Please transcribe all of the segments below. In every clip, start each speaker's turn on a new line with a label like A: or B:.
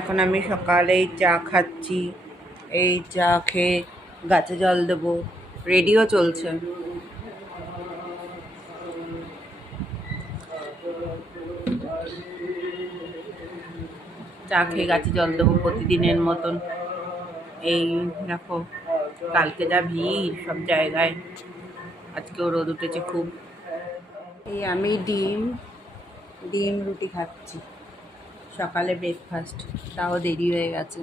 A: এখন আমি সকালে চা খাচ্ছি। এই চা খেয়ে গাছে জল দেবো। রেডিও চলছে। চা খেয়ে গাছে জল দেবো প্রতিদিনের মতন। এই দেখো, কালকে যা ভিড় সব জায়গায়। আজকেও রোদ উঠেছে খুব। এই আমি ডিম ডিম রুটি খাচ্ছি। সকালে ব্রেকফাস্ট তাও দেরি হয়ে গেছে।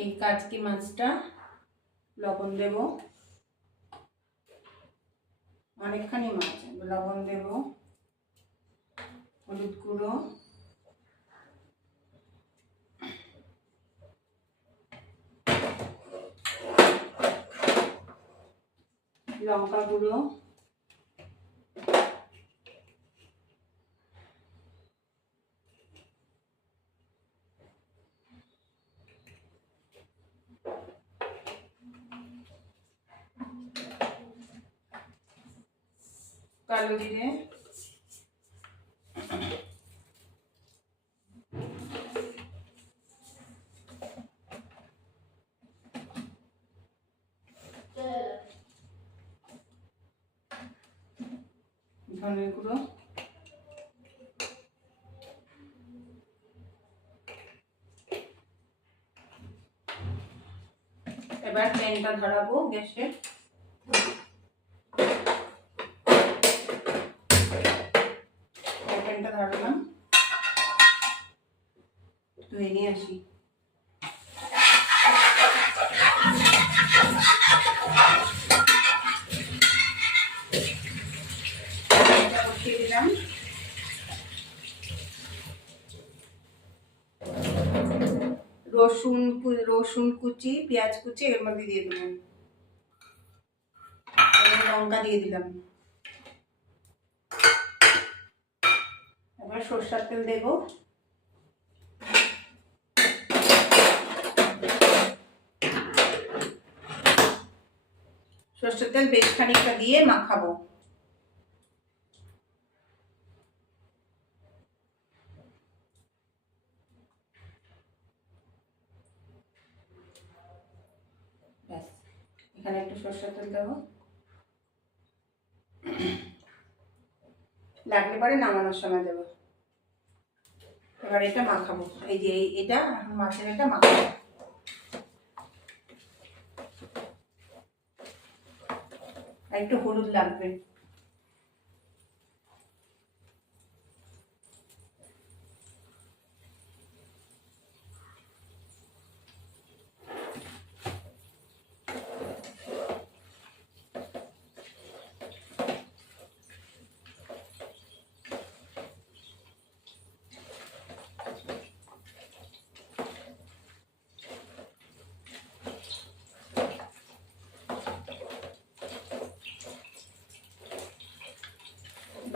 A: এই কাজকি মাছটা লবণ দেব। অনেকখানি মাছ লবণ দেব। হলুদ গুঁড়ো। লঙ্কা গুঁড়ো। কালো জিরে। ধনে গুঁড়ো। এবার প্যানটা ধরাবো গ্যাসে প্যানটা ধরালাম ধুয়ে নিয়ে দিলাম রসুন রসুন কুচি, পেঁয়াজ কুচি, এর মধ্যে দিয়ে দিলাম। লঙ্কা দিয়ে দিলাম। এবার সর্ষার তেল দেবো। সর্ষের তেল বেশ খানিকটা দিয়ে মাখাবো। এখানে একটু সর্ষের তেল দেবো। লাগলে পরে নামানোর সময় দেবো। এবার এটা মাখাবো। এই যে এটা মাছের এটা মাখাবো। একটু হলুদ লাগবে।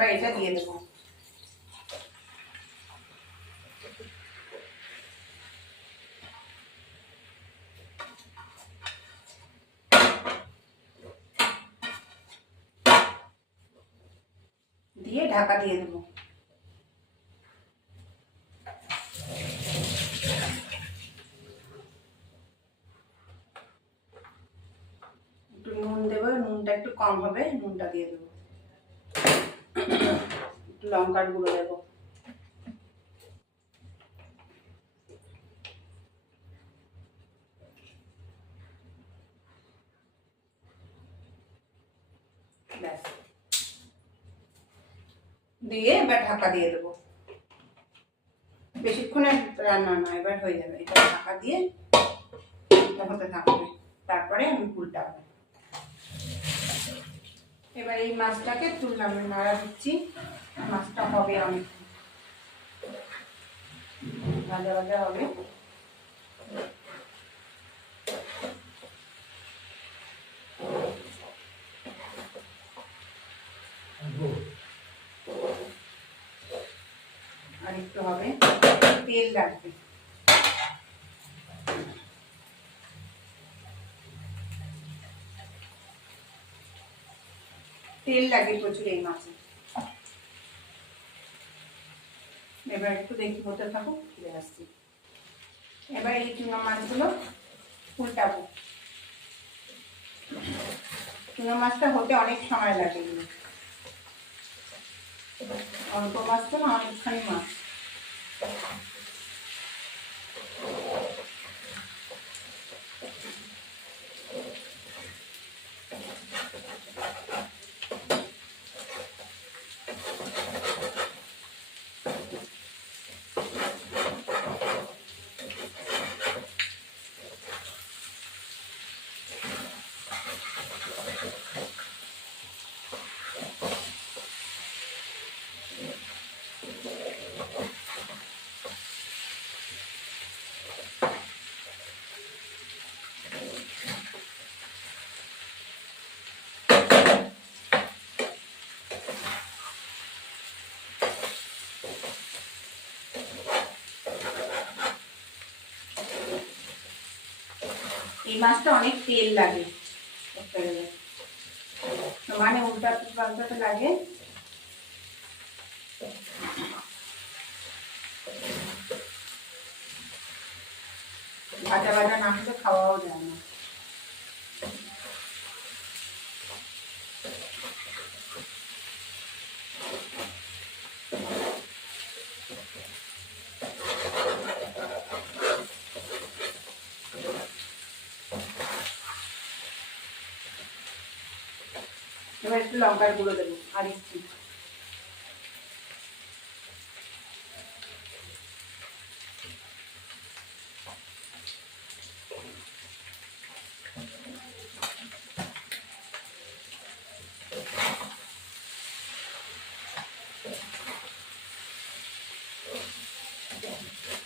A: এবার এটা দিয়ে দেবো দিয়ে ঢাকা দিয়ে দেবো একটু নুন দেবো, নুনটা একটু কম হবে, নুনটা দিয়ে দেবো। লঙ্কার গুঁড়ো দেবো। ব্যাস। দিয়ে এবার ঢাকা দিয়ে দেবো। বেশিক্ষণে রান্না না এবার হয়ে যাবে। এটা ঢাকা দিয়ে এটা হতে থাকবে। তারপরে আমি উল্টাবো এবার এই মাছটাকে তুললাম নাড়া দিচ্ছি। মাছটা হবে অনেক ভাজা ভাজা হবে। আর একটু হবে। তেল লাগবে। তেল লাগে প্রচুর এই মাছে। এবার একটু দেখি হতে থাকুক, ফিরে আসছি। এবার এই চুনা মাছগুলো উল্টাবো। চুনা মাছটা হতে অনেক সময় লাগে এগুলো। অল্প মাছ তো না অনেকখানি মাছ। এই মাছটা অনেক তেল লাগে। সমানে উল্টাতে পাল্টাতে লাগে। ভাজা ভাজা না হলে খাওয়াও যায় না। এবার একটু লঙ্কার গুঁড়ো দেবো আর একটু। হ্যাঁ আমি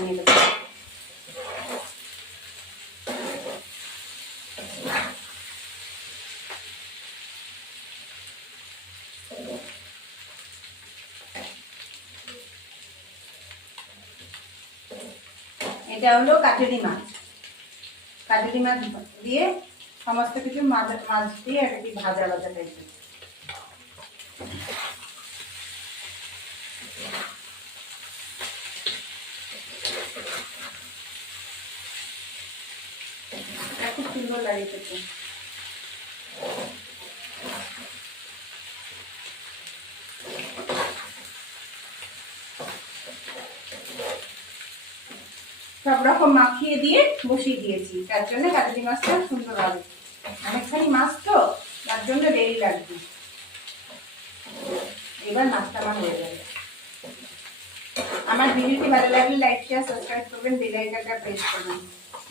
A: নামিয়ে দেবো এটা হলো কাটেরি মাছ কাটেরি মাছ দিয়ে সমস্ত কিছু মাছ মাছ দিয়ে এটা কি ভাজা ভাজা টাইপের খুব সুন্দর লাগে খেতে। সব রকম মাখিয়ে দিয়ে বসিয়ে দিয়েছি। তার জন্য মাছটা সুন্দর হবে। অনেকখানি মাছ তো, তার জন্য দেরি লাগবে। এবার মাছটা আমার হয়ে যাবে আমার ভিডিওটি ভালো লাগলে লাইক শেয়ার সাবস্ক্রাইব করবেন বেল প্রেস করবেন।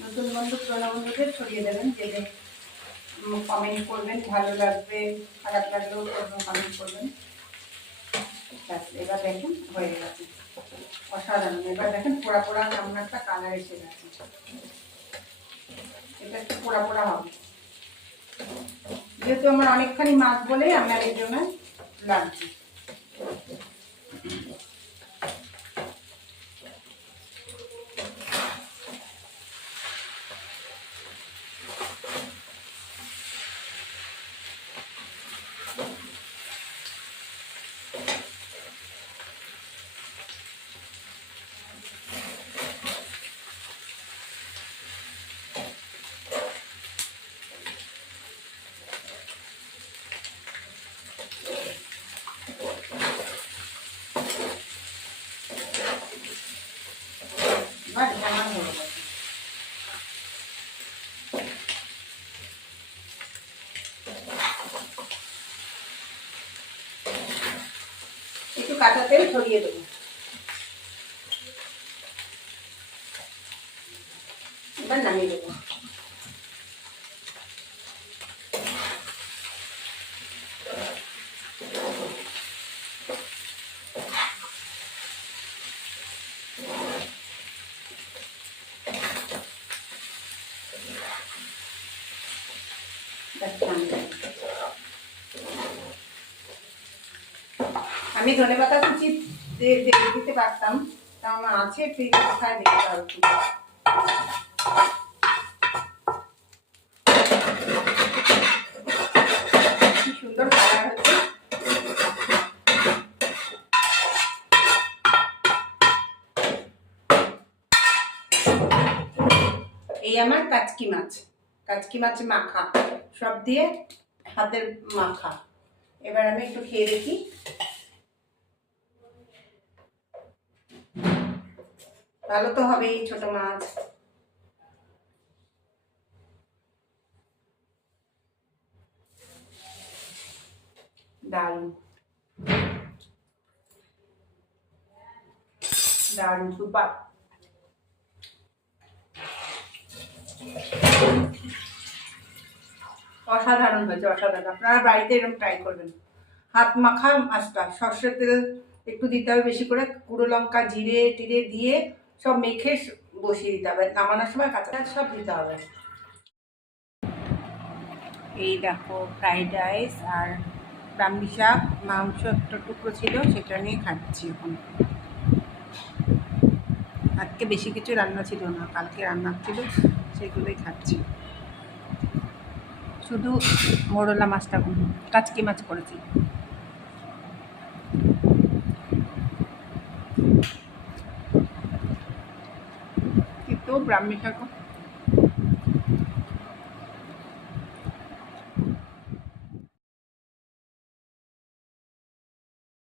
A: নতুন বন্ধু, পুরোনো বন্ধুদের ছড়িয়ে দেবেন, যে কমেন্ট করবেন, ভালো লাগবে, খারাপ লাগলেও কমেন্ট করবেন। এবার দেখুন, হয়ে গেছে অসাধারণ। এবার দেখেন, পোড়া পোড়া কেমন একটা কালার এসে গেছে। এটা একটু পোড়া পোড়া হবে। যেহেতু আমার অনেকখানি মাছ বলে আমার এই জন্য লাগছে। কাঁচা তেল ছড়িয়ে দেবো। এবার নামিয়ে দেবো ব্যাস, নামিয়ে দেবো। আমি ধনে পাতা কুচি দিতে পারতাম। তা আমার আছে ফ্রিজে কোথায় দেখতে পারব কি সুন্দর এই আমার কাচকি মাছ। কাচকি মাছ মাখা। সব দিয়ে হাতের মাখা। এবার আমি একটু খেয়ে দেখি। ভালো তো হবেই ছোট মাছ। দারুণ। দারুণ, সুপার। অসাধারণ হয়েছে, অসাধারণ। আপনারা বাড়িতে এরকম ট্রাই করবেন। হাত মাখা মাছটা সর্ষের তেল একটু দিতে হবে বেশি করে। গুঁড়ো লঙ্কা, জিরে, টিরে দিয়ে সব মেখে বসিয়ে দিতে হবে, নামানোর সময় কাঁচা সব দিতে হবে। এই দেখো ফ্রাইড রাইস আর ব্রাহ্মী শাক, মাংস একটা টুকরো ছিল, সেটা নিয়ে খাচ্ছি এখন। আজকে বেশি কিছু রান্না ছিল না, কালকে রান্না ছিল, সেগুলোই খাচ্ছি। শুধু মোরলা মাছটা, কাচকি মাছ করেছি। কিন্তু ব্রাহ্মী শাক